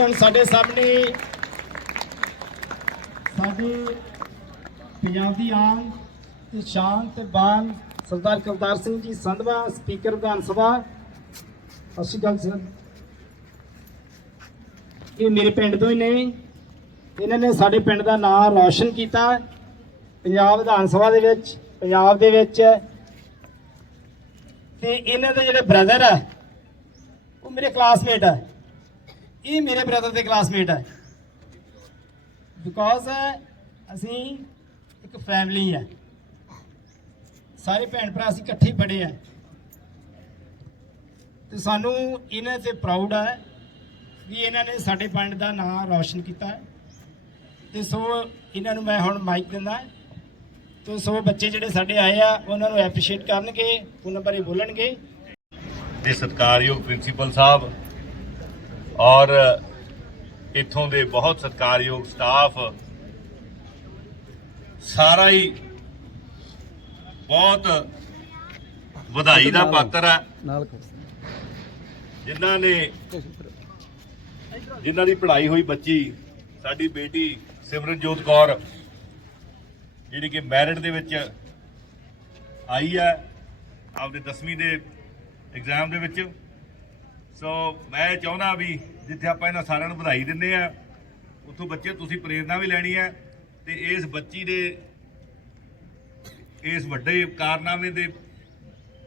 ਹਾਂਜੀ ਹੁਣ ਸਾਡੇ ਸਾਹਮਣੇ ਸਾਡੇ ਪੰਜਾਬ ਦੀ ਆਨ ਤੇ ਸ਼ਾਨ ਤੇ ਬਾਨ ਸਰਦਾਰ ਕਰਤਾਰ ਸਿੰਘ ਜੀ ਸੰਧਵਾ, ਸਪੀਕਰ ਵਿਧਾਨ ਸਭਾ। ਸਤਿ ਸ਼੍ਰੀ ਅਕਾਲ ਸਰ। ਇਹ ਮੇਰੇ ਪਿੰਡ ਤੋਂ ਹੀ ਨੇ। ਇਹਨਾਂ ਨੇ ਸਾਡੇ ਪਿੰਡ ਦਾ ਨਾਮ ਰੌਸ਼ਨ ਕੀਤਾ। ਪੰਜਾਬ ਵਿਧਾਨ ਸਭਾ ਦੇ ਵਿੱਚ, ਪੰਜਾਬ ਦੇ ਵਿੱਚ। ਤੇ ਇਹਨਾਂ ਦੇ ਜਿਹੜੇ ਬ੍ਰਦਰ ਆ, ਉਹ ਮੇਰੇ ਕਲਾਸਮੇਟ ਆ। ਇਹ ਮੇਰੇ ਬ੍ਰਦਰ ਦੇ ਕਲਾਸਮੇਟ ਹੈ ਬਿਕੋਜ਼ ਅਸੀਂ ਇੱਕ ਫੈਮਿਲੀ ਹੈ ਸਾਰੇ ਭੈਣ ਭਰਾ ਅਸੀਂ ਇਕੱਠੇ ਹੀ ਪੜ੍ਹੇ ਆ। ਤੇ ਸਾਨੂੰ ਇਹਨਾਂ ਤੇ ਪ੍ਰਾਊਡ ਹੈ ਵੀ ਇਹਨਾਂ ਨੇ ਸਾਡੇ ਪਿੰਡ ਦਾ ਨਾਮ ਰੌਸ਼ਨ ਕੀਤਾ। ਹੈ ਤੇ ਸੋ ਇਹਨਾਂ ਨੂੰ ਮੈਂ ਹੁਣ ਮਾਈਕ ਦਿੰਦਾ। ਤੇ ਸੋ ਬੱਚੇ ਜਿਹੜੇ ਸਾਡੇ ਆਏ ਆ, ਉਹਨਾਂ ਨੂੰ ਐਪਰੀਸ਼ੀਏਟ ਕਰਨਗੇ ਉਹਨਾਂ ਬਾਰੇ ਬੋਲਣਗੇ। ਦੇ ਸਤਿਕਾਰਯੋਗ ਪ੍ਰਿੰਸੀਪਲ ਸਾਹਿਬ ਔਰ ਇੱਥੋਂ ਦੇ ਬਹੁਤ ਸਤਿਕਾਰਯੋਗ ਸਟਾਫ ਸਾਰਾ ਹੀ ਬਹੁਤ ਵਧਾਈ ਦਾ ਪਾਤਰ ਹੈ। ਨਾਲ ਜਿਨ੍ਹਾਂ ਨੇ ਜਿਨ੍ਹਾਂ ਦੀ ਪੜ੍ਹਾਈ ਹੋਈ ਬੱਚੀ ਸਾਡੀ ਬੇਟੀ ਸਿਮਰਨਜੋਤ ਕੌਰ ਜਿਹੜੀ ਕਿ ਮੈਰਿਟ ਦੇ ਵਿੱਚ ਆਈ ਹੈ ਆਪਦੇ 10ਵੀਂ ਦੇ ਐਗਜ਼ਾਮ ਦੇ ਵਿੱਚ। ਸੋ ਮੈਂ ਚਾਹੁੰਦਾ ਵੀ ਜਿੱਥੇ ਆਪਾਂ ਇਹਨਾਂ ਸਾਰਿਆਂ ਨੂੰ ਵਧਾਈ ਦਿੰਦੇ ਆ, ਉੱਥੋਂ ਬੱਚੇ ਤੁਸੀਂ ਪ੍ਰੇਰਣਾ ਵੀ ਲੈਣੀ ਹੈ ਤੇ ਇਸ ਬੱਚੀ ਦੇ ਇਸ ਵੱਡੇ ਕਾਰਨਾਮੇ ਦੇ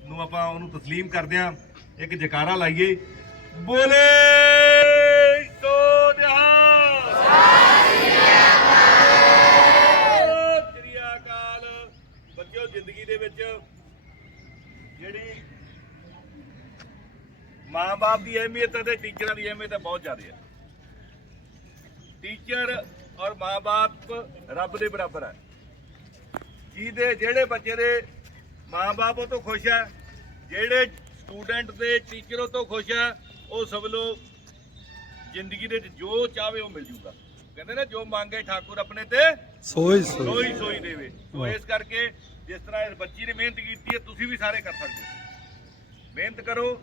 ਨੂੰ ਆਪਾਂ ਉਹਨੂੰ ਤਸਲੀਮ ਕਰਦੇ ਆ, ਇੱਕ ਜਕਾਰਾ ਲਾਈਏ। ਬੋਲੇ ਸੋ ਸ੍ਰੀ ਅਕਾਲ ਬੱਚਿਓ ਜ਼ਿੰਦਗੀ ਦੇ ਵਿੱਚ ਜਿਹੜੀ ਮਾਂ-ਬਾਪ ਦੀ ਅਹਿਮੀਅਤ ਅਤੇ ਟੀਚਰਾਂ ਦੀ ਅਹਿਮੀਅਤ ਬਹੁਤ ਜ਼ਿਆਦਾ ਹੈ। ਟੀਚਰ ਔਰ ਮਾਂ-ਬਾਪ ਰੱਬ ਦੇ ਬਰਾਬਰ ਹੈ। ਜਿਹਦੇ ਜਿਹੜੇ ਬੱਚੇ ਦੇ ਮਾਂ-ਬਾਪ ਉਹ ਤੋਂ ਖੁਸ਼ ਹੈ ਜਿਹੜੇ ਸਟੂਡੈਂਟ ਦੇ ਟੀਚਰੋਂ ਤੋਂ ਖੁਸ਼ ਹੈ ਉਹ ਸਭ ਲੋ ਜ਼ਿੰਦਗੀ ਦੇ ਵਿੱਚ ਜੋ ਚਾਹਵੇ ਉਹ ਮਿਲ ਜੂਗਾ। ਕਹਿੰਦੇ ਨੇ ਜੋ ਮੰਗੇ ਠਾਕੁਰ ਆਪਣੇ ਤੇ ਸੋਈ ਸੋਈ ਸੋਈ ਸੋਈ ਦੇਵੇ। ਸੋ ਇਸ ਕਰਕੇ ਜਿਸ ਤਰ੍ਹਾਂ ਇਸ ਬੱਚੀ ਨੇ ਮਿਹਨਤ ਕੀਤੀ ਹੈ ਤੁਸੀਂ ਵੀ ਸਾਰੇ ਕਰ ਸਕਦੇ ਹੋ। ਮਿਹਨਤ ਕਰੋ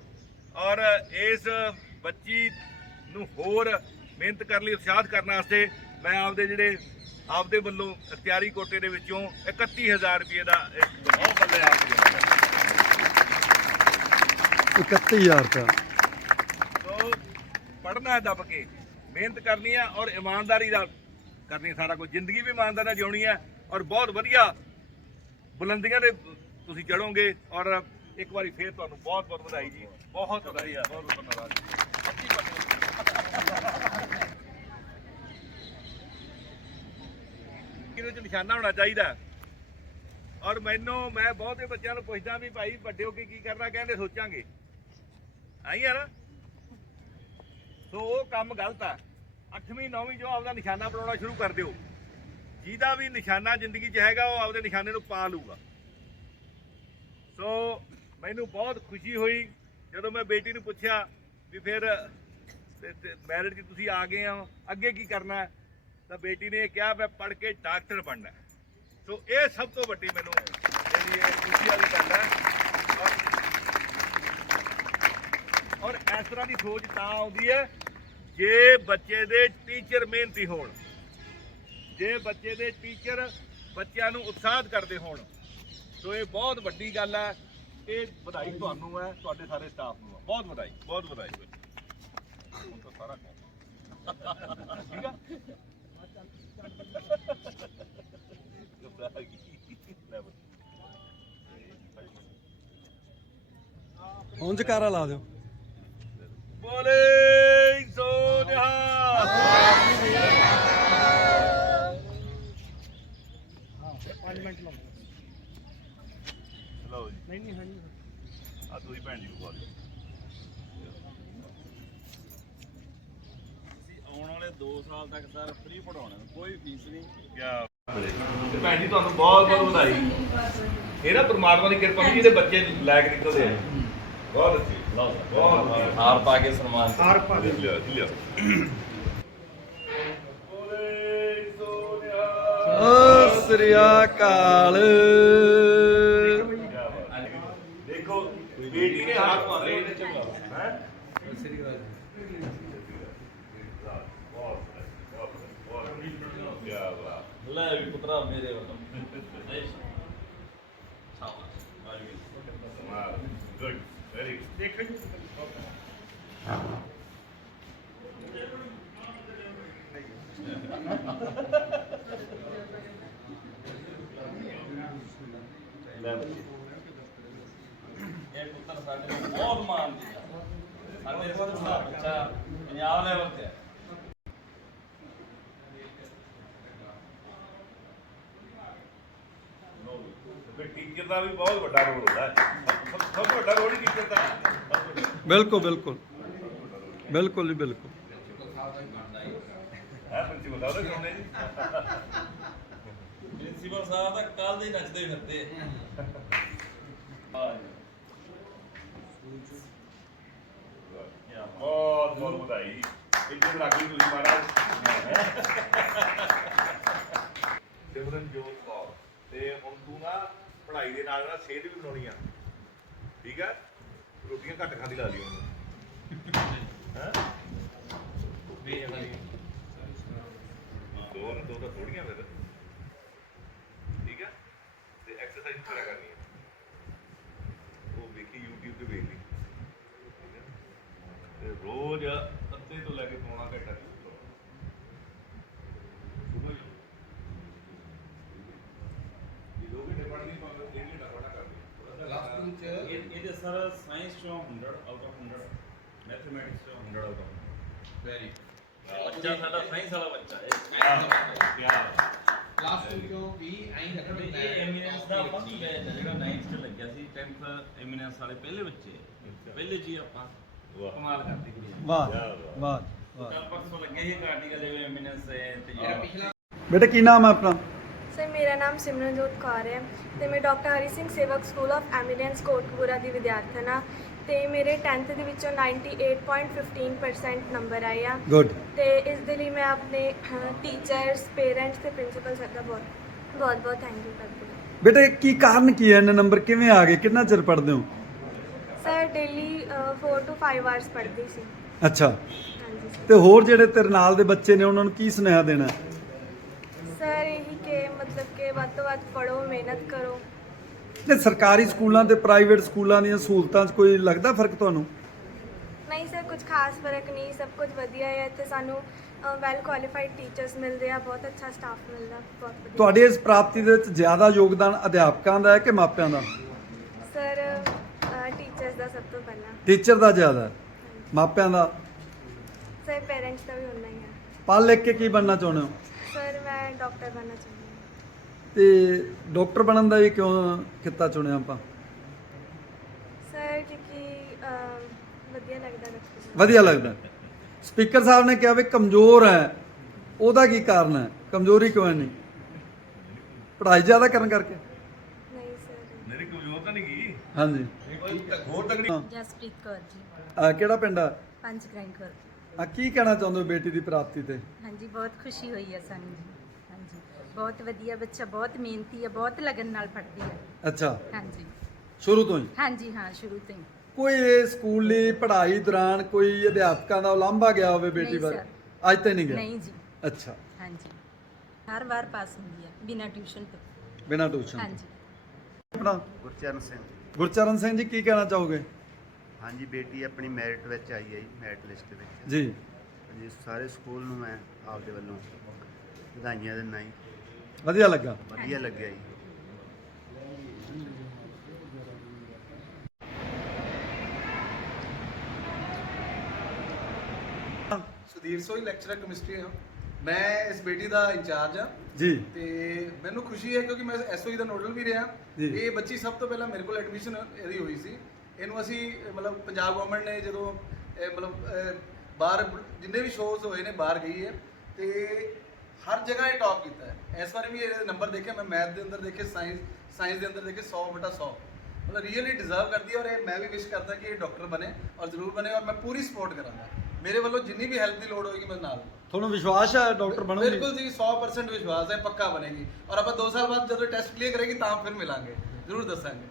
ਔਰ ਇਸ ਬੱਚੀ ਨੂੰ ਹੋਰ ਮਿਹਨਤ ਕਰਨ ਲਈ ਉਤਸ਼ਾਹਤ ਕਰਨ ਵਾਸਤੇ ਮੈਂ ਆਪਦੇ ਜਿਹੜੇ ਆਪਦੇ ਵੱਲੋਂ ਅਖਤਿਆਰੀ ਕੋਟੇ ਦੇ ਵਿੱਚੋਂ 31000 ਰੁਪਏ ਦਾ ਇੱਕ ਬਹੁਤ ਬੱਲੇ ਆਪਦੇ 31000 ਰੁਪਇਆ। ਸੋ ਪੜ੍ਹਨਾ ਹੈ ਦੱਬ ਕੇ ਮਿਹਨਤ ਕਰਨੀ ਹੈ ਔਰ ਇਮਾਨਦਾਰੀ ਨਾਲ ਕਰਨੀ ਸਾਰਾ ਕੁਝ। ਜ਼ਿੰਦਗੀ ਵੀ ਇਮਾਨਦਾਰੀ ਨਾਲ ਜਿਉਣੀ ਹੈ ਔਰ ਬਹੁਤ ਵਧੀਆ ਬੁਲੰਦੀਆਂ ਦੇ ਤੁਸੀਂ ਚੜੋਗੇ ਔਰ ਇੱਕ ਵਾਰੀ ਫੇਰ ਤੁਹਾਨੂੰ ਬਹੁਤ ਬਹੁਤ ਵਧਾਈ ਜੀ। ਬਹੁਤ ਵਧੀਆ, ਬਹੁਤ ਬਹੁਤ ਧੰਨਵਾਦ ਕਿਹਦੇ ਚ ਨਿਸ਼ਾਨਾ ਹੋਣਾ ਚਾਹੀਦਾ? ਔਰ ਮੈਨੂੰ, ਮੈਂ ਬਹੁਤੇ ਬੱਚਿਆਂ ਨੂੰ ਪੁੱਛਦਾ ਵੀ ਭਾਈ, ਵੱਡੇ ਹੋ ਕੇ ਕੀ ਕਰਨਾ ਕਹਿੰਦੇ ਸੋਚਾਂਗੇ। ਆਈ ਆ ਨਾ? ਸੋ ਉਹ ਕੰਮ ਗਲਤ ਆ। 8ਵੀਂ 9ਵੀਂ ਜੋ ਆਪਦਾ ਨਿਸ਼ਾਨਾ ਬਣਾਉਣਾ ਸ਼ੁਰੂ ਕਰ ਦਿਓ। ਜਿਹਦਾ ਵੀ ਨਿਸ਼ਾਨਾ ਜ਼ਿੰਦਗੀ 'ਚ ਹੈਗਾ, ਉਹ ਆਪਦੇ ਨਿਸ਼ਾਨੇ ਨੂੰ ਪਾ ਲੂਗਾ ਸੋ ਮੈਨੂੰ ਬਹੁਤ ਖੁਸ਼ੀ ਹੋਈ। ਜਦੋਂ ਮੈਂ ਬੇਟੀ ਨੂੰ ਪੁੱਛਿਆ ਵੀ ਫਿਰ ਮੈਰਿਟ 'ਚ ਤੁਸੀਂ ਆ ਗਏ ਹੋ, ਅੱਗੇ ਕੀ ਕਰਨਾ ਤਾਂ ਬੇਟੀ ਨੇ ਕਿਹਾ, ਮੈਂ ਪੜ੍ਹ ਕੇ ਡਾਕਟਰ ਬਣਨਾ ਸੋ ਇਹ ਸਭ ਤੋਂ ਵੱਡੀ ਮੈਨੂੰ ਜਿਹੜੀ ਇਹ ਖੁਸ਼ੀ ਵਾਲੀ ਗੱਲ ਹੈ। ਔਰ- ਔਰ ਇਸ ਤਰ੍ਹਾਂ ਦੀ ਸੋਚ ਤਾਂ ਆਉਂਦੀ ਹੈ, ਜੇ ਬੱਚੇ ਦੇ ਟੀਚਰ ਮਿਹਨਤੀ ਹੋਣ, ਜੇ ਬੱਚੇ ਦੇ ਟੀਚਰ ਬੱਚਿਆਂ ਨੂੰ ਉਤਸ਼ਾਹਤ ਕਰਦੇ ਹੋਣ। ਸੋ ਇਹ ਬਹੁਤ ਵੱਡੀ ਗੱਲ ਹੈ। ਇਹ ਵਧਾਈ ਤੁਹਾਨੂੰ ਹੈ ਤੁਹਾਡੇ ਸਾਰੇ ਸਟਾਫ ਨੂੰ ਹੈ। ਬਹੁਤ ਵਧਾਈ ਬਹੁਤ ਵਧਾਈ ਹੁਣ ਤਾਂ ਸਾਰਾ ਕੰਮ। ਠੀਕ ਆ? ਲੈ। ਹੁਣ ਜਕਾਰਾ ਲਾ ਦਿਓ। ਬੋਲੇ ਸੋ ਨਿਹਾਲ ਪੰਜ ਮਿੰਟ ਲਾਓ ਲਓ ਜੀ ਨਹੀਂ ਨਹੀਂ ਹਾਂਜੀ ਆ ਤੁਸੀਂ ਭੈਣ ਜੀ ਨੂੰ ਪਾ ਦਿਓ ਅਸੀਂ ਆਉਣ ਵਾਲੇ 2 ਸਾਲ ਤੱਕ ਸਰ ਫ੍ਰੀ ਪੜਾਉਣਾ ਕੋਈ ਫੀਸ ਨਹੀਂ। ਕਿਆ ਤੇ ਭੈਣ ਜੀ ਤੁਹਾਨੂੰ ਬਹੁਤ ਬਹੁਤ ਵਧਾਈ। ਇਹ ਨਾ ਪ੍ਰਮਾਤਮਾ ਦੀ ਕਿਰਪਾ ਵੀ ਜਿਹਦੇ ਬੱਚੇ ਲਾਇਕ ਨਿਕਲਦੇ ਆ। ਬਹੁਤ ਅੱਛੀ। ਲਓ ਬਹੁਤ ਹਾਰ ਪਾ ਕੇ ਸਨਮਾਨ ਹਾਰ ਪਾ ਦਿਓ ਲਿਆ ਲਿਆ। ਬੋਲੇ ਸ੍ਰੀ ਅਕਾਲ ਦੇਖੋ ਬੇਟੀ ਨੇ ਹਾथ ਮਾਰੇ ਇਹਨੇ ਚੰਗਾ ਹੈ ਲੈ ਵੀ ਪੁੱਤਰਾ ਮੇਰੇ ਵੱਲੋਂ ਨਹੀਂ ਸ਼ਾਬਾਸ਼ ਵਾਹਿਗੁਰੂ ਗੁੱਡ ਵੈਰੀ ਦੇਖੋ ਲੈ ਬੱਚੇ। ਇਹ ਪੁੱਤਰ ਸਾਡੇ ਨੂੰ ਬਹੁਤ ਮਾਣ ਦਿੱਤਾ ਸਾਡੇ ਕੋਲ ਦਾ ਬੱਚਾ ਪੰਜਾਬ ਲੈਵਲ ਤੇ ਹੈ ਫਿਰ ਟੀਚਰ ਦਾ ਵੀ ਬਹੁਤ ਵੱਡਾ ਰੋਲ ਹੁੰਦਾ ਹੈ। ਸਭ- ਤੋਂ ਵੱਡਾ ਰੋਲ ਹੀ ਟੀਚਰ ਦਾ ਹੈ। ਸਭ ਤੋਂ ਵੱਡਾ। ਬਿਲਕੁਲ ਬਿਲਕੁਲ। ਬਿਲਕੁਲ ਜੀ ਬਿਲਕੁਲ। ਹੈ ਪ੍ਰਿੰਸੀਪਲ ਸਾਹਿਬ ਦਾ ਕਰਾਉਣੇ ਜੀ? ਪ੍ਰਿੰਸੀਪਲ ਸਾਹਿਬ ਤਾਂ ਕੱਲ ਦੇ ਹੀ ਨੱਚਦੇ ਫਿਰਦੇ ਆ। ਬਹੁਤ ਬਹੁਤ ਵਧਾਈ। ਇੱਜ਼ਤ ਰੱਖੀ ਤੁਸੀਂ ਮਹਾਰਾਜ। ਸਿਮਰਨ ਜੋਤ ਕੌਰ। ਤੇ ਹੁਣ ਤੂੰ ਨਾ ਪੜ੍ਹਾਈ ਦੇ ਨਾਲ ਨਾਲ ਸਿਹਤ ਵੀ ਬਣਾਉਣੀ ਆ। ਠੀਕ ਹੈ ਰੋਟੀਆਂ ਘੱਟ ਖਾਂਦੀ ਲੱਗਦੀ ਹੁਣ ਹੈ? ਦੋ ਨਾ ਦੋ ਤਾਂ ਥੋੜੀਆਂ ਫਿਰ। ਠੀਕ ਹੈ ਤੇ ਐਕਸਰਸਾਈਜ਼ ਕਰਿਆ ਕਰਨੀ ਹੈ ਉਹ ਵੇਖੀ YouTube ਤੇ ਵੇਖ ਲਈ। ਠੀਕ ਹੈ ਤੇ ਰੋਜ਼ ਅੱਧੇ ਤੋਂ ਲੈ ਕੇ ਪੌਣਾ ਘੰਟਾ ਸੁਬਹ ਇਹ ਲੋਗੇ ਨੇ ਪੜ੍ਹਨੀ ਪਾਉਂਦੇ ਡੇਢ ਘੰਟਾ ਪੜ੍ਹਨਾ ਕਰਨੀ ਇਹ ਇਹਦੇ ਸਰ ਸਾਇੰਸ ਚੋਂ 100 ਆਊਟ ਆਫ 100 ਮੈਥਮੈਟਿਕਸ ਚੋਂ 100 ਆਊਟ ਆਫ ਵੈਰੀ ਬੱਚਾ ਸਾਡਾ ਸਾਇੰਸ ਵਾਲਾ ਬੱਚਾ। ਹੈ ਕਲਾਸ 2 ਚੋਂ ਵੀ ਐਂ ਰੱਖਣਾ ਇਹ ਐਮੀਨੈਂਸ ਦਾ ਫਸਟ ਬੈਚ ਹੈ? ਜਿਹੜਾ 9th ਚ ਲੱਗਿਆ ਸੀ 10th ਐਮੀਨੈਂਸ ਵਾਲੇ ਪਹਿਲੇ ਬੱਚੇ। ਪਹਿਲੇ ਜੀ ਆਪਾਂ ਵਾਹ। ਕਮਾਲ ਕਰਤੀ ਕੁੜੀ ਵਾਹ ਵਾਹ ਵਾਹ। ਕੱਲ ਪਰਸੋਂ ਲੱਗੇ ਸੀ ਆਰਟੀਕਲ ਜਿਵੇਂ ਐਮੀਨੈਂਸ ਤੇ ਮੇਰਾ ਪਿਛਲਾ ਬੇਟਾ ਕੀ ਨਾਮ ਹੈ ਆਪਣਾ? ਸਰ ਮੇਰਾ ਨਾਮ ਸਿਮਰਨਜੋਤ ਕੌਰ ਹੈ ਤੇ ਮੈਂ doctor Hari Singh Sewak school of eminence Kotkapura ਦੀ ਵਿਦਿਆਰਥਣ ਹਾਂ ਤੇ ਮੇਰੇ 10th ਦੇ ਵਿੱਚੋਂ 98.15% ਨੰਬਰ ਆਏ ਆ। ਗੁੱਡ ਤੇ ਇਸ ਦੇ ਲਈ ਮੈਂ ਆਪਣੇ ਟੀਚਰਸ ਪੇਰੈਂਟਸ ਤੇ ਪ੍ਰਿੰਸੀਪਲ ਸਰ ਦਾ ਬਹੁਤ ਬਹੁਤ ਬਹੁਤ ਥੈਂਕ ਯੂ ਕਰਦੀ ਹਾਂ। ਬੇਟਾ ਇਹ ਕੀ ਕਾਰਨ ਕੀ ਹੈ? ਇਹਨੇ ਨੰਬਰ ਕਿਵੇਂ ਆ ਗਏ? ਕਿੰਨਾ ਚਿਰ ਪੜ੍ਹਦੇ ਹੋ? ਸਰ ਡੇਲੀ 4 ਤੋਂ 5 ਆਵਰਸ ਪੜ੍ਹਦੀ ਸੀ। ਅੱਛਾ। ਹਾਂਜੀ ਤੇ ਹੋਰ ਜਿਹੜੇ ਤੇਰੇ ਨਾਲ ਦੇ ਬੱਚੇ ਨੇ ਉਹਨਾਂ ਨੂੰ ਕੀ ਸੁਨੇਹਾ ਦੇਣਾ? ਸਰ ਇਹੀ ਕਿ ਮਤਲਬ ਕਿ ਵੱਧ ਤੋਂ ਵੱਧ ਪੜ੍ਹੋ ਮਿਹਨਤ ਕਰੋ। ਤੇ ਸਰਕਾਰੀ ਸਕੂਲਾਂ ਤੇ ਪ੍ਰਾਈਵੇਟ ਸਕੂਲਾਂ ਦੀਆਂ ਸਹੂਲਤਾਂ 'ਚ ਕੋਈ ਲੱਗਦਾ ਫ਼ਰਕ ਤੁਹਾਨੂੰ? ਨਹੀਂ ਸਰ ਕੁਝ ਖਾਸ ਫ਼ਰਕ ਨਹੀਂ ਸਭ ਕੁਝ ਵਧੀਆ ਹੈ ਇੱਥੇ ਸਾਨੂੰ ਵੈਲ ਕੁਆਲੀਫਾਈਡ ਟੀਚਰਸ ਮਿਲਦੇ ਆ ਬਹੁਤ ਅੱਛਾ ਸਟਾਫ ਮਿਲਦਾ ਬਹੁਤ ਵਧੀਆ। ਤੁਹਾਡੀ ਇਸ ਪ੍ਰਾਪਤੀ ਦੇ ਵਿੱਚ ਜ਼ਿਆਦਾ ਯੋਗਦਾਨ ਅਧਿਆਪਕਾਂ ਦਾ ਹੈ ਕਿ ਮਾਪਿਆਂ ਦਾ? ਸਰ ਟੀਚਰਸ ਦਾ ਸਭ ਤੋਂ ਪਹਿਲਾਂ। ਟੀਚਰ ਦਾ ਜ਼ਿਆਦਾ ਹੈ? ਮਾਪਿਆਂ ਦਾ? ਸਰ ਪੇਰੈਂਟਸ ਦਾ ਵੀ ਉਨਾ ਹੀ ਹੈ। ਪੜ੍ਹ ਲਿਖ ਕੇ ਕੀ ਬਣਨਾ ਚਾਹੁੰਦੇ ਹੋ? ਸਰ ਮੈਂ ਡਾਕਟਰ ਬਣਨਾ ਚਾਹੁੰਦੀ ਹਾਂ। ਤੇ ਡਾਕਟਰ ਬਣਨ ਦਾ ਵੀ ਕਿਉਂ ਕਿੱਤਾ ਚੁਣਿਆ ਆਪਾਂ? ਸਰ ਕਿਉਂਕਿ ਅਹ, ਵਧੀਆ ਲੱਗਦਾ ਡਾਕਟਰ ਵਧੀਆ ਲੱਗਦਾ। ਸਪੀਕਰ ਸਾਹਿਬ ਨੇ ਕਿਹਾ ਵੀ ਕਮਜ਼ੋਰ ਹੈ। ਉਹਦਾ ਕੀ ਕਾਰਨ ਹੈ? ਕਮਜ਼ੋਰੀ ਕਿਉਂ ਹੈ ਨਹੀਂ? ਪੜ੍ਹਾਈ ਜ਼ਿਆਦਾ ਕਰਨ ਕਰਕੇ? ਨਹੀਂ ਸਰ। ਮੇਰੀ ਕਮਜ਼ੋਰ ਤਾਂ ਨਹੀਂ ਗਈ ਹਾਂਜੀ। ਹੋਰ ਤਕੜੀ ਜਸਪ੍ਰੀਤ ਕੌਰ ਜੀ। ਆ ਕਿਹੜਾ ਪਿੰਡ ਆ? ਪੰਜ ਗ੍ਰੈਂਡ ਕੌਰ ਆ ਕੀ ਕਹਿਣਾ ਚਾਹੁੰਦੇ ਹੋ ਬੇਟੀ ਦੀ ਪ੍ਰਾਪਤੀ ਤੇ? ਹਾਂਜੀ ਬਹੁਤ ਖੁਸ਼ੀ ਹੋਈ ਹੈ ਸਾਨੂੰ ਜੀ। ਹਾਂਜੀ ਬਹੁਤ ਵਧੀਆ ਬੱਚਾ ਬਹੁਤ ਮਿਹਨਤੀ ਹੈ ਬਹੁਤ ਲਗਨ ਨਾਲ ਪੜ੍ਹਦੀ ਹੈ। ਅੱਛਾ। ਹਾਂਜੀ। ਸ਼ੁਰੂ ਤੋਂ ਹੀ? ਹਾਂਜੀ ਹਾਂ ਸ਼ੁਰੂ ਤੋਂ ਹੀ। ਕੋਈ ਇਹ ਸਕੂਲੀ ਪੜ੍ਹਾਈ ਦੌਰਾਨ ਕੋਈ ਅਧਿਆਪਕਾਂ ਦਾ ਉਲਾਂਭਾ ਗਿਆ ਹੋਵੇ ਬੇਟੀ ਨਹੀਂ ਬਾਰੇ। ਅੱਜ ਤੇ ਨਹੀਂ ਗਿਆ? ਨਹੀਂ ਜੀ। ਅੱਛਾ। ਹਾਂਜੀ। ਹਰ ਵਾਰ ਪਾਸ ਹੁੰਦੀ ਹੈ ਬਿਨਾਂ ਟਿਊਸ਼ਨ ਤੋਂ। ਬਿਨਾਂ ਟਿਊਸ਼ਨ ਹਾਂਜੀ। ਆਪਣਾ? ਗੁਰਚਰਨ ਸਿੰਘ। ਗੁਰਚਰਨ ਸਿੰਘ ਜੀ ਕੀ ਕਹਿਣਾ ਚਾਹੋਗੇ? ਹਾਂਜੀ ਬੇਟੀ ਆਪਣੀ ਮੈਰਿਟ ਵਿੱਚ ਆਈ ਹੈ ਜੀ ਮੈਰਿਟ ਲਿਸਟ ਵਿੱਚ। ਜੀ। ਜੀ ਸਾਰੇ ਸਕੂਲ ਨੂੰ ਮੈਂ ਆਪਦੇ ਵੱਲੋਂ ਵਧਾਈਆਂ ਦਿੰਦਾ ਜੀ। ਵਧੀਆ ਲੱਗਾ। ਵਧੀਆ ਲੱਗਿਆ ਜੀ। ਸੁਧੀਰ ਸੋਈ ਲੈਕਚਰਰ ਕੈਮਿਸਟਰੀ ਹਾਂ। ਮੈਂ ਇਸ ਬੇਟੀ ਦਾ ਇੰਚਾਰਜ ਹਾਂ। ਜੀ। ਤੇ ਮੈਨੂੰ ਖੁਸ਼ੀ ਹੈ ਕਿਉਂਕਿ ਮੈਂ ਐਸਓਈ ਦਾ ਨੋਡਲ ਵੀ ਰਿਹਾ। ਇਹ ਬੱਚੀ ਸਭ ਤੋਂ ਪਹਿਲਾਂ ਮੇਰੇ ਕੋਲ ਐਡਮਿਸ਼ਨ ਇਹਦੀ ਹੋਈ ਸੀ। ਇਹਨੂੰ ਅਸੀਂ ਮਤਲਬ ਪੰਜਾਬ ਗਵਰਨਮੈਂਟ ਨੇ ਜਦੋਂ ਇਹ ਮਤਲਬ ਬਾਹਰ ਜਿੰਨੇ ਵੀ ਸ਼ੋਜ਼ ਹੋਏ ਨੇ ਬਾਹਰ ਗਈ ਹੈ। ਤੇ ਹਰ ਜਗ੍ਹਾ ਇਹ ਟੌਪ ਕੀਤਾ ਹੈ ਇਸ ਵਾਰ ਵੀ ਇਹਦੇ ਨੰਬਰ ਦੇਖੇ ਮੈਂ ਮੈਥ ਦੇ ਅੰਦਰ ਦੇਖੇ ਸਾਇੰਸ ਸਾਇੰਸ ਦੇ ਅੰਦਰ ਦੇਖੇ 100 ਬਟਾ 100 ਮਤਲਬ ਰੀਅਲੀ ਡਿਜ਼ਰਵ ਕਰਦੀ ਹੈ ਔਰ ਇਹ ਮੈਂ ਵੀ ਵਿਸ਼ ਕਰਦਾ ਕਿ ਇਹ ਡਾਕਟਰ ਬਣੇ ਔਰ ਜ਼ਰੂਰ ਬਣੇ ਔਰ ਮੈਂ ਪੂਰੀ ਸਪੋਰਟ ਕਰਾਂਗਾ ਮੇਰੇ ਵੱਲੋਂ ਜਿੰਨੀ ਵੀ ਹੈਲਪ ਦੀ ਲੋੜ ਹੋਏਗੀ ਮੈਂ ਨਾਲ ਤੁਹਾਨੂੰ ਵਿਸ਼ਵਾਸ ਹੈ ਡਾਕਟਰ ਬਣੋਗੇ ਬਿਲਕੁਲ ਜੀ 100% ਵਿਸ਼ਵਾਸ ਹੈ ਪੱਕਾ ਬਣੇਗੀ ਔਰ ਆਪਾਂ 2 ਸਾਲ ਬਾਅਦ ਜਦੋਂ ਟੈਸਟ ਕਲੀਅਰ ਕਰੇਗੀ ਤਾਂ ਫਿਰ ਮਿਲਾਂਗੇ ਜ਼ਰੂਰ ਦੱਸਾਂਗੇ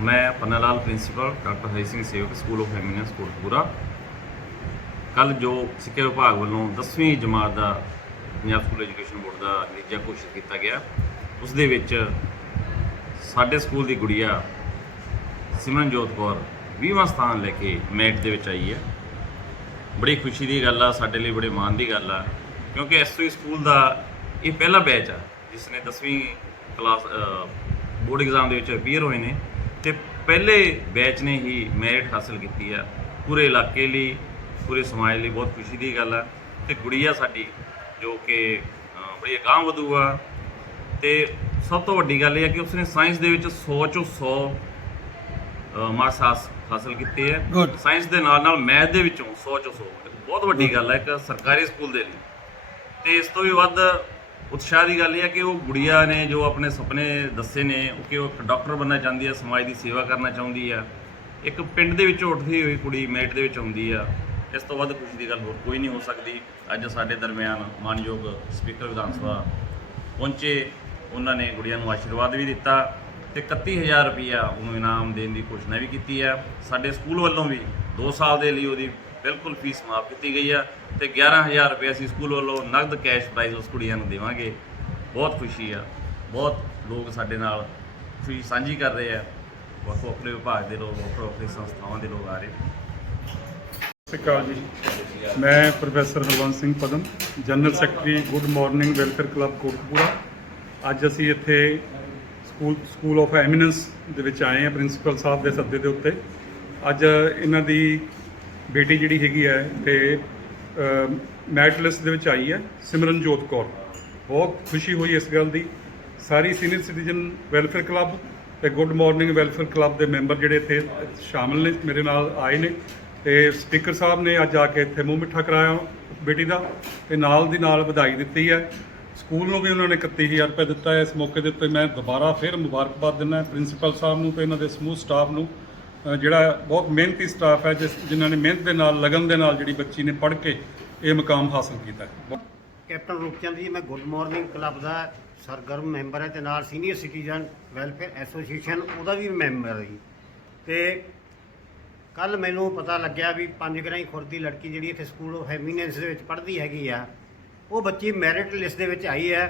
ਮੈਂ Panna Lal principal doctor Hari Singh Sewak school of eminence Kotpura ਕੱਲ ਜੋ ਸਿੱਖਿਆ ਵਿਭਾਗ ਵੱਲੋਂ 10ਵੀਂ ਜਮਾਤ ਦਾ, ਪੰਜਾਬ ਸਕੂਲ ਐਜੂਕੇਸ਼ਨ ਬੋਰਡ ਦਾ ਨਤੀਜਾ ਘੋਸ਼ਿਤ ਕੀਤਾ ਗਿਆ, ਉਸ ਦੇ ਵਿੱਚ ਸਾਡੇ ਸਕੂਲ ਦੀ ਗੁੜੀਆ ਸਿਮਰਨਜੋਤ ਕੌਰ 20ਵਾਂ ਸਥਾਨ ਲੈ ਕੇ ਮੈਰਿਟ ਦੇ ਵਿੱਚ ਆਈ ਹੈ। ਬੜੀ ਖੁਸ਼ੀ ਦੀ ਗੱਲ ਆ, ਸਾਡੇ ਲਈ ਬੜੇ ਮਾਣ ਦੀ ਗੱਲ ਆ, ਕਿਉਂਕਿ ਐਸਓਈ ਸਕੂਲ ਦਾ ਇਹ ਪਹਿਲਾ ਬੈਚ ਆ, ਜਿਸ ਨੇ 10ਵੀਂ ਕਲਾਸ ਬੋਰਡ ਐਗਜ਼ਾਮ ਦੇ ਵਿੱਚ ਅਪੀਅਰ ਹੋਏ ਨੇ ਤੇ ਪਹਿਲੇ ਬੈਚ ਨੇ ਹੀ ਮੈਰਿਟ ਹਾਸਲ ਕੀਤੀ ਆ ਪੂਰੇ ਇਲਾਕੇ ਲਈ ਪੂਰੇ ਸਮਾਜ ਲਈ ਬਹੁਤ ਖੁਸ਼ੀ ਦੀ ਗੱਲ ਆ। ਤੇ ਗੁੜੀਆ ਸਾਡੀ ਜੋ ਕਿ ਬੜੀ ਅਗਾਂਹ ਆ। ਤੇ ਸਭ ਤੋਂ ਵੱਡੀ ਗੱਲ ਇਹ ਹੈ ਕਿ ਉਸਨੇ ਸਾਇੰਸ ਦੇ ਵਿੱਚ 100 ਚੋਂ 100 ਮਾਰਕਸ ਹਾਸ- ਹਾਸਲ ਕੀਤੇ Good. ਸਾਇੰਸ ਦੇ ਨਾਲ ਨਾਲ ਮੈਥ ਦੇ ਵਿੱਚੋਂ 100 ਚੋਂ 100 ਬਹੁਤ ਵੱਡੀ ਗੱਲ ਹੈ ਇੱਕ ਸਰਕਾਰੀ ਸਕੂਲ ਦੇ ਲਈ। ਤੇ ਇਸ ਤੋਂ ਵੀ ਵੱਧ ਉਤਸ਼ਾਹ ਦੀ ਗੱਲ ਇਹ ਹੈ ਕਿ ਉਹ ਗੁੜੀਆ ਨੇ ਜੋ ਆਪਣੇ ਸੁਪਨੇ ਦੱਸੇ ਨੇ ਉਹ ਕਿ ਉਹ ਇੱਕ ਡਾਕਟਰ ਬਣਨਾ ਚਾਹੁੰਦੀ ਹੈ ਸਮਾਜ ਦੀ ਸੇਵਾ ਕਰਨਾ ਚਾਹੁੰਦੀ ਆ। ਇੱਕ ਪਿੰਡ ਦੇ ਵਿੱਚੋਂ ਉੱਠਦੀ ਹੋਈ ਕੁੜੀ ਮੈਰਿਟ ਦੇ ਵਿੱਚ ਆਉਂਦੀ ਆ। ਇਸ ਤੋਂ ਵੱਧ ਖੁਸ਼ੀ ਦੀ ਗੱਲ ਹੋਰ ਕੋਈ ਨਹੀਂ ਹੋ ਸਕਦੀ। ਅੱਜ ਸਾਡੇ ਦਰਮਿਆਨ ਮਾਨਯੋਗ ਸਪੀਕਰ ਵਿਧਾਨ ਸਭਾ ਪਹੁੰਚੇ। ਉਹਨਾਂ ਨੇ ਗੁੜੀਆ ਨੂੰ ਆਸ਼ੀਰਵਾਦ ਵੀ ਦਿੱਤਾ ਤੇ 31000 ਰੁਪਇਆ ਉਹਨੂੰ ਇਨਾਮ ਦੇਣ ਦੀ ਘੋਸ਼ਣਾ ਵੀ ਕੀਤੀ ਹੈ। ਸਾਡੇ ਸਕੂਲ ਵੱਲੋਂ ਵੀ 2 ਸਾਲ ਦੇ ਲਈ ਉਹਦੀ ਬਿਲਕੁਲ ਫੀਸ ਮਾਫ ਕੀਤੀ ਗਈ ਆ ਤੇ 11000 ਰੁਪਏ ਅਸੀਂ ਸਕੂਲ ਵੱਲੋਂ ਨਗਦ ਕੈਸ਼ ਪ੍ਰਾਈਜ਼ ਉਸ ਕੁੜੀਆਂ ਨੂੰ ਦੇਵਾਂਗੇ। ਬਹੁਤ ਖੁਸ਼ੀ ਆ। ਬਹੁਤ ਲੋਕ ਸਾਡੇ ਨਾਲ ਖੁਸ਼ੀ ਸਾਂਝੀ ਕਰ ਰਹੇ ਆ। ਵੱਖ ਵੱਖਰੇ ਵਿਭਾਗ ਦੇ ਲੋਕ ਵੱਖ ਵੱਖਰੇ ਸੰਸਥਾਵਾਂ ਦੇ ਲੋਕ ਆ ਰਹੇ। ਸਤਿ ਸ਼੍ਰੀ ਅਕਾਲ ਜੀ। ਮੈਂ professor Harvans Singh Padam, general secretary good morning welfare club Kotkapura. ਅੱਜ ਅਸੀਂ ਇੱਥੇ ਸਕੂਲ ਸਕੂਲ ਆਫ ਐਮੀਨੈਂਸ ਦੇ ਵਿੱਚ ਆਏ ਹਾਂ, ਪ੍ਰਿੰਸੀਪਲ ਸਾਹਿਬ ਦੇ ਸੱਦੇ ਦੇ ਉੱਤੇ। ਅੱਜ ਇਹਨਾਂ ਦੀ ਬੇਟੀ ਜਿਹੜੀ ਹੈਗੀ ਹੈ ਤੇ ਮੈਰਿਟ ਲਿਸਟ ਦੇ ਵਿੱਚ ਆਈ ਹੈ, ਸਿਮਰਨਜੋਤ ਕੌਰ। ਬਹੁਤ ਖੁਸ਼ੀ ਹੋਈ ਇਸ ਗੱਲ ਦੀ। ਸਾਰੀ ਸੀਨੀਅਰ ਸਿਟੀਜ਼ਨ ਵੈਲਫੇਅਰ ਕਲੱਬ ਤੇ ਗੁੱਡ ਮਾਰਨਿੰਗ ਵੈਲਫੇਅਰ ਕਲੱਬ ਦੇ ਮੈਂਬਰ ਜਿਹੜੇ ਇੱਥੇ ਸ਼ਾਮਲ ਨੇ, ਮੇਰੇ ਨਾਲ ਆਏ ਨੇ। ਤੇ ਸਪੀਕਰ ਸਾਹਿਬ ਨੇ ਅੱਜ ਆ ਕੇ ਇੱਥੇ ਮੂੰਹ ਮਿੱਠਾ ਕਰਾਇਆ ਬੇਟੀ ਦਾ ਤੇ ਨਾਲ ਦੀ ਨਾਲ ਵਧਾਈ ਦਿੱਤੀ ਹੈ। ਸਕੂਲ ਨੂੰ ਵੀ ਉਹਨਾਂ ਨੇ 31000 ਰੁਪਏ ਦਿੱਤਾ ਹੈ। ਇਸ ਮੌਕੇ ਦੇ ਉੱਤੇ ਮੈਂ ਦੁਬਾਰਾ ਫਿਰ ਮੁਬਾਰਕਬਾਦ ਦਿੰਦਾ ਪ੍ਰਿੰਸੀਪਲ ਸਾਹਿਬ ਨੂੰ ਤੇ ਇਹਨਾਂ ਦੇ ਸਮੂਹ ਸਟਾਫ ਨੂੰ। ਜਿਹੜਾ ਬਹੁਤ ਮਿਹਨਤੀ ਸਟਾਫ ਹੈ, ਜਿਸ ਜਿਨ੍ਹਾਂ ਨੇ ਮਿਹਨਤ ਦੇ ਨਾਲ, ਲਗਨ ਦੇ ਨਾਲ ਜਿਹੜੀ ਬੱਚੀ ਨੇ ਪੜ੍ਹ ਕੇ ਇਹ ਮੁਕਾਮ ਹਾਸਲ ਕੀਤਾ ਹੈ। ਕੈਪਟਨ ਰੂਪਚੰਦ ਜੀ, ਮੈਂ ਗੁੱਡ ਮਾਰਨਿੰਗ ਕਲੱਬ ਦਾ ਸਰਗਰਮ ਮੈਂਬਰ ਹੈ ਤੇ ਨਾਲ ਸੀਨੀਅਰ ਸਿਟੀਜ਼ਨ ਵੈਲਫੇਅਰ ਐਸੋਸੀਏਸ਼ਨ ਉਹਦਾ ਵੀ ਮੈਂਬਰ ਹੈ ਜੀ। ਤੇ ਕੱਲ ਮੈਨੂੰ ਪਤਾ ਲੱਗਿਆ ਵੀ ਪੰਜ ਗਰਾਈ ਖੁਰਦ ਦੀ ਲੜਕੀ ਜਿਹੜੀ ਇੱਥੇ ਸਕੂਲ ਆਫ ਐਮੀਨੈਂਸ ਦੇ ਵਿੱਚ ਪੜ੍ਹਦੀ ਹੈਗੀ ਆ, ਉਹ ਬੱਚੀ ਮੈਰਿਟ ਲਿਸਟ ਦੇ ਵਿੱਚ ਆਈ ਹੈ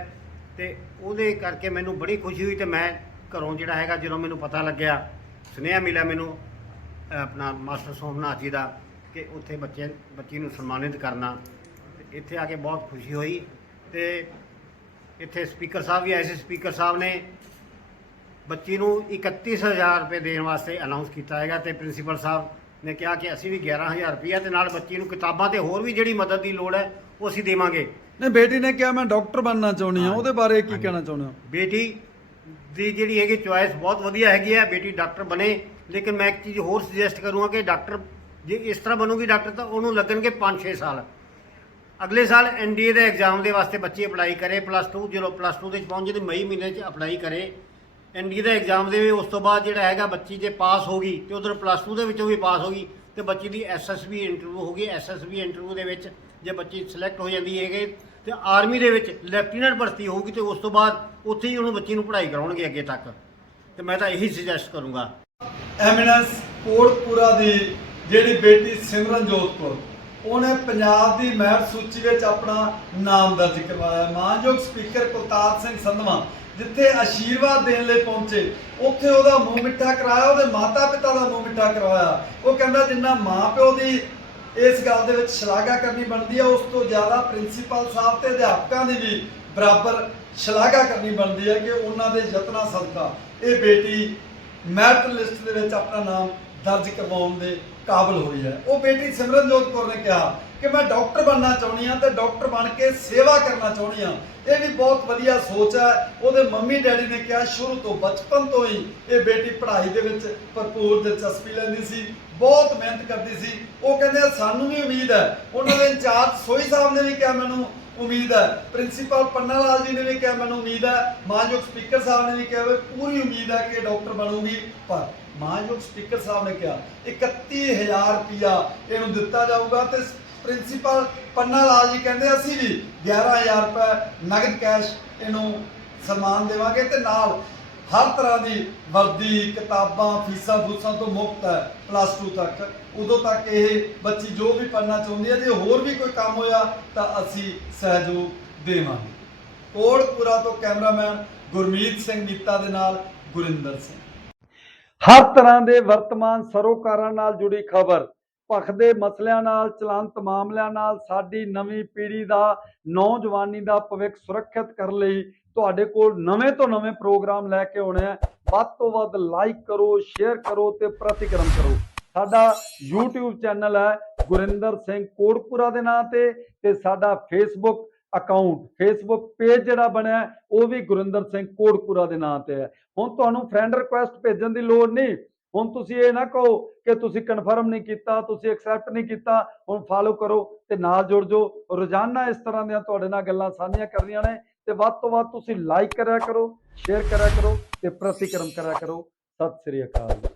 ਤੇ ਉਹਦੇ ਕਰਕੇ ਮੈਨੂੰ ਬੜੀ ਖੁਸ਼ੀ ਹੋਈ ਤੇ ਮੈਂ ਘਰੋਂ ਜਿਹੜਾ ਹੈਗਾ, ਜਦੋਂ ਮੈਨੂੰ ਪਤਾ ਲੱਗਿਆ, ਸੁਨੇਹਾ ਮਿਲਿਆ ਮੈਨੂੰ ਆਪਣਾ ਮਾਸਟਰ ਸੋਮਨਾਥ ਜੀ ਦਾ ਕਿ ਉੱਥੇ ਬੱਚੇ, ਬੱਚੀ ਨੂੰ ਸਨਮਾਨਿਤ ਕਰਨਾ। ਤੇ ਇੱਥੇ ਆ ਕੇ ਬਹੁਤ ਖੁਸ਼ੀ ਹੋਈ ਤੇ ਇੱਥੇ ਸਪੀਕਰ ਸਾਹਿਬ ਵੀ ਆਏ ਸੀ ਸਪੀਕਰ ਸਾਹਿਬ ਨੇ ਬੱਚੀ ਨੂੰ 31000 ਰੁਪਏ ਦੇਣ ਵਾਸਤੇ ਅਨਾਉਂਸ ਕੀਤਾ ਹੈਗਾ ਤੇ ਪ੍ਰਿੰਸੀਪਲ ਸਾਹਿਬ ਨੇ ਕਿਹਾ ਕਿ ਅਸੀਂ ਵੀ 11000 ਰੁਪਏ ਤੇ ਨਾਲ ਬੱਚੀ ਨੂੰ ਕਿਤਾਬਾਂ ਤੇ ਹੋਰ ਵੀ ਜਿਹੜੀ ਮਦਦ ਦੀ ਲੋੜ ਹੈ ਉਹ ਅਸੀਂ ਦੇਵਾਂਗੇ। ਨਹੀਂ ਬੇਟੀ ਨੇ ਕਿਹਾ ਮੈਂ ਡਾਕਟਰ ਬਣਨਾ ਚਾਹੁੰਦੀ ਹਾਂ ਉਹਦੇ ਬਾਰੇ ਕੀ ਕਹਿਣਾ ਚਾਹੁੰਦੇ ਹੋ? ਬੇਟੀ ਦੀ ਜਿਹੜੀ ਹੈਗੀ ਚੁਆਇਸ ਬਹੁਤ ਵਧੀਆ ਹੈਗੀ ਹੈ ਬੇਟੀ ਡਾਕਟਰ ਬਣੇ ਲੇਕਿਨ ਮੈਂ ਇੱਕ ਚੀਜ਼ ਹੋਰ ਸੁਜੈਸਟ ਕਰੂੰਗਾ ਕਿ ਡਾਕਟਰ ਜੇ ਇਸ ਤਰ੍ਹਾਂ ਬਣੂਗੀ ਡਾਕਟਰ ਤਾਂ ਉਹਨੂੰ ਲੱਗਣਗੇ 5-6 ਸਾਲ। ਅਗਲੇ ਸਾਲ ਐਨਡੀਏ ਦੇ ਐਗਜ਼ਾਮ ਦੇ ਵਾਸਤੇ ਬੱਚੀ ਅਪਲਾਈ ਕਰੇ ਪਲੱਸ 2 ਜਦੋਂ ਪਲੱਸ 2 ਦੇ ਵਿੱਚ ਪਹੁੰਚੇ ਤੇ ਮਈ ਮਹੀਨੇ 'ਚ ਅਪਲਾਈ ਕਰੇ। ਐਨਡੀਏ ਦਾ ਐਗਜ਼ਾਮ ਦੇ ਵੀ ਉਸ ਤੋਂ ਬਾਅਦ ਜਿਹੜਾ ਹੈਗਾ ਬੱਚੀ ਜੇ ਪਾਸ ਹੋ ਗਈ ਤੇ ਉਧਰ ਪਲੱਸ 2 ਦੇ ਵਿੱਚੋਂ ਵੀ ਪਾਸ ਹੋ ਗਈ ਤੇ ਬੱਚੀ ਦੀ ਐਸਐਸਬੀ ਇੰਟਰਵਿਊ ਹੋ ਗਈ। ਐਸਐਸਬੀ ਇੰਟਰਵਿਊ ਦੇ ਵਿੱਚ ਜੇ ਬੱਚੀ ਸਿਲੈਕਟ ਹੋ ਜਾਂਦੀ ਹੈਗੇ ਤੇ ਆਰਮੀ ਦੇ ਵਿੱਚ ਲੈਫਟੀਨੈਂਟ ਭਰਤੀ ਹੋਊਗੀ ਤੇ ਉਸ ਤੋਂ ਬਾਅਦ ਉੱਥੇ ਹੀ ਉਹਨੂੰ ਬੱਚੀ ਨੂੰ ਪੜ੍ਹਾਈ ਕਰਾਉਣਗੇ ਅੱਗੇ ਤੱਕ। ਤੇ ਮੈਂ ਤਾਂ ਇਹੀ ਸੁਜੈਸਟ ਕਰੂੰਗਾ। ਐਮਿਨੈਂਸ ਕੋਟਪੂਰਾ ਦੀ ਜਿਹੜੀ ਬੇਟੀ ਸਿਮਰਨਜੋਤ ਕੌਰ, ਉਹਨੇ ਪੰਜਾਬ ਦੀ ਮੈਰਿਟ ਸੂਚੀ ਵਿੱਚ ਆਪਣਾ ਨਾਮ ਦਰਜ ਕਰਵਾਇਆ। ਮਾਨਯੋਗ ਸਪੀਕਰ ਕੁਲਤਾਰ ਸਿੰਘ ਸੰਧਵਾ ਜਿੱਥੇ ਆਸ਼ੀਰਵਾਦ ਦੇਣ ਲਈ ਪਹੁੰਚੇ, ਉੱਥੇ ਉਹਦਾ ਮੂੰਹ ਮਿੱਠਾ ਕਰਾਇਆ, ਉਹਦੇ ਮਾਤਾ ਪਿਤਾ ਦਾ ਮੂੰਹ ਮਿੱਠਾ ਕਰਵਾਇਆ ਉਹ ਕਹਿੰਦਾ ਜਿੰਨਾ ਮਾਂ ਪਿਓ ਦੀ ਇਸ ਗੱਲ ਦੇ ਵਿੱਚ ਸ਼ਲਾਘਾ ਕਰਨੀ ਬਣਦੀ ਹੈ ਉਸ ਤੋਂ ਜ਼ਿਆਦਾ ਪ੍ਰਿੰਸੀਪਲ ਸਾਹਿਬ ਤੇ ਅਧਿਆਪਕਾਂ ਦੀ ਵੀ ਬਰਾਬਰ ਸ਼ਲਾਘਾ ਕਰਨੀ ਬਣਦੀ ਹੈ ਕਿ ਉਹਨਾਂ ਦੇ ਯਤਨਾਂ ਸਦਕਾ ਇਹ ਬੇਟੀ ਮੈਰਿਟ ਲਿਸਟ ਦੇ ਵਿੱਚ ਆਪਣਾ ਨਾਮ ਦਰਜ ਕਰਵਾਉਣ ਦੇ ਕਾਬਿਲ ਹੋਈ ਹੈ। ਉਹ ਬੇਟੀ ਸਿਮਰਨਜੋਤ ਕੌਰ ਨੇ ਕਿਹਾ ਕਿ ਮੈਂ ਡਾਕਟਰ ਬਣਨਾ ਚਾਹੁੰਦੀ ਹਾਂ ਤੇ ਡਾਕਟਰ ਬਣ ਕੇ ਸੇਵਾ ਕਰਨਾ ਚਾਹੁੰਦੀ ਹਾਂ। ਇਹ ਵੀ ਬਹੁਤ ਵਧੀਆ ਸੋਚ ਹੈ। ਉਹਦੇ ਮੰਮੀ ਡੈਡੀ ਨੇ ਕਿਹਾ, ਸ਼ੁਰੂ ਤੋਂ ਬਚਪਨ ਤੋਂ ਹੀ ਇਹ ਬੇਟੀ ਪੜ੍ਹਾਈ ਦੇ ਵਿੱਚ ਭਰਪੂਰ ਦਿਲਚਸਪੀ ਲੈਂਦੀ ਸੀ, ਬਹੁਤ ਮਿਹਨਤ ਕਰਦੀ ਸੀ। ਉਹ ਕਹਿੰਦੇ, ਸਾਨੂੰ ਵੀ ਉਮੀਦ ਹੈ। ਉਹਨਾਂ ਦੇ ਇੰਚਾਰਜ ਸੋਈ ਸਾਹਿਬ ਨੇ ਵੀ ਕਿਹਾ, ਮੈਨੂੰ ਉਮੀਦ ਹੈ। ਪ੍ਰਿੰਸੀਪਲ ਪੰਨਾ ਲਾਲ ਜੀ ਨੇ ਵੀ ਕਿਹਾ, ਮੈਨੂੰ ਉਮੀਦ ਹੈ। ਮਾਨਯੋਗ ਸਪੀਕਰ ਸਾਹਿਬ ਨੇ ਵੀ ਕਿਹਾ, ਵੀ ਪੂਰੀ ਉਮੀਦ ਹੈ ਕਿ ਡਾਕਟਰ ਬਣੂਗੀ। ਪਰ ਮਾਨਯੋਗ ਸਪੀਕਰ ਸਾਹਿਬ ਨੇ ਕਿਹਾ 31000 ਰੁਪਇਆ ਇਹਨੂੰ ਦਿੱਤਾ ਜਾਊਗਾ ਤੇ ਪ੍ਰਿੰਸੀਪਲ ਪੰਨਾ ਲਾਲ ਜੀ ਕਹਿੰਦੇ, ਅਸੀਂ ਵੀ 11000 ਰੁਪਏ ਨਗਦ ਕੈਸ਼ ਇਹਨੂੰ ਸਨਮਾਨ ਦੇਵਾਂਗੇ ਤੇ ਨਾਲ ਹਰ ਤਰ੍ਹਾਂ ਦੀ ਵਰਦੀ, ਕਿਤਾਬਾਂ, ਫੀਸਾਂ ਫੂਸਾਂ ਤੋਂ ਮੁਕਤ ਹੈ ਪਲੱਸ 2 ਤੱਕ। ਉਦੋਂ ਤੱਕ ਇਹ ਬੱਚੀ ਜੋ ਵੀ ਪੜ੍ਹਨਾ ਚਾਹੁੰਦੀ ਹੈ, ਜੇ ਹੋਰ ਵੀ ਕੋਈ ਕੰਮ ਹੋਇਆ ਤਾਂ ਅਸੀਂ ਸਹਿਯੋਗ ਦੇਵਾਂਗੇ। ਕੋਟਪੁਰਾ ਤੋਂ ਕੈਮਰਾਮੈਨ ਗੁਰਮੀਤ ਸਿੰਘ ਨੀਤਾ ਦੇ ਨਾਲ ਗੁਰਿੰਦਰ ਸਿੰਘ। ਹਰ ਤਰ੍ਹਾਂ ਦੇ ਵਰਤਮਾਨ ਸਰੋਕਾਰਾਂ ਨਾਲ ਜੁੜੀ ਖਬਰ। ਭਖਦੇ ਮਸਲਿਆਂ ਨਾਲ, ਚਲੰਤ ਮਾਮਲਿਆਂ ਨਾਲ, ਸਾਡੀ ਨਵੀਂ ਪੀੜ੍ਹੀ ਦਾ, ਨੌਜਵਾਨੀ ਦਾ ਭਵਿੱਖ ਸੁਰੱਖਿਅਤ ਕਰਨ ਲਈ ਤੁਹਾਡੇ ਕੋਲ ਨਵੇਂ ਤੋਂ ਨਵੇਂ ਪ੍ਰੋਗਰਾਮ ਲੈ ਕੇ ਆਉਣੇ ਆ। ਵੱਧ ਤੋਂ ਵੱਧ ਲਾਈਕ ਕਰੋ ਸ਼ੇਅਰ ਕਰੋ ਤੇ ਪ੍ਰਤੀਕਰਮ ਕਰੋ। ਸਾਡਾ YouTube ਚੈਨਲ ਹੈ ਗੁਰਿੰਦਰ ਸਿੰਘ ਕੋੜਪੁਰਾ ਦੇ ਨਾਂ ਤੇ ਤੇ ਸਾਡਾ Facebook ਅਕਾਊਂਟ ਫੇਸਬੁੱਕ ਪੇਜ ਜਿਹੜਾ ਬਣਿਆ ਉਹ ਵੀ ਗੁਰਿੰਦਰ ਸਿੰਘ ਕੋੜਪੁਰਾ ਦੇ ਨਾਂ ਤੇ ਹੈ। ਹੁਣ ਤੁਹਾਨੂੰ ਫਰੈਂਡ ਰਿਕੁਐਸਟ ਭੇਜਣ ਦੀ ਲੋੜ ਨਹੀਂ। ਹੁਣ ਤੁਸੀਂ ਇਹ ਨਾ ਕਹੋ ਕਿ ਤੁਸੀਂ ਕਨਫਰਮ ਨਹੀਂ ਕੀਤਾ, ਤੁਸੀਂ ਐਕਸੈਪਟ ਨਹੀਂ ਕੀਤਾ, ਹੁਣ ਫਾਲੋ ਕਰੋ ਤੇ ਨਾਲ ਜੁੜ ਜਾਓ। ਰੋਜ਼ਾਨਾ ਇਸ ਤਰ੍ਹਾਂ ਦੀਆਂ ਤੁਹਾਡੇ ਨਾਲ ਗੱਲਾਂ ਸਾਂਝੀਆਂ ਕਰਨੀਆਂ ਨੇ ਤੇ ਵੱਧ ਤੋਂ ਵੱਧ ਤੁਸੀਂ ਲਾਈਕ ਕਰਿਆ ਕਰੋ ਸ਼ੇਅਰ ਕਰਿਆ ਕਰੋ ਤੇ ਪ੍ਰਤੀਕਰਮ ਕਰਿਆ ਕਰੋ। ਸਤਿ ਸ੍ਰੀ ਅਕਾਲ।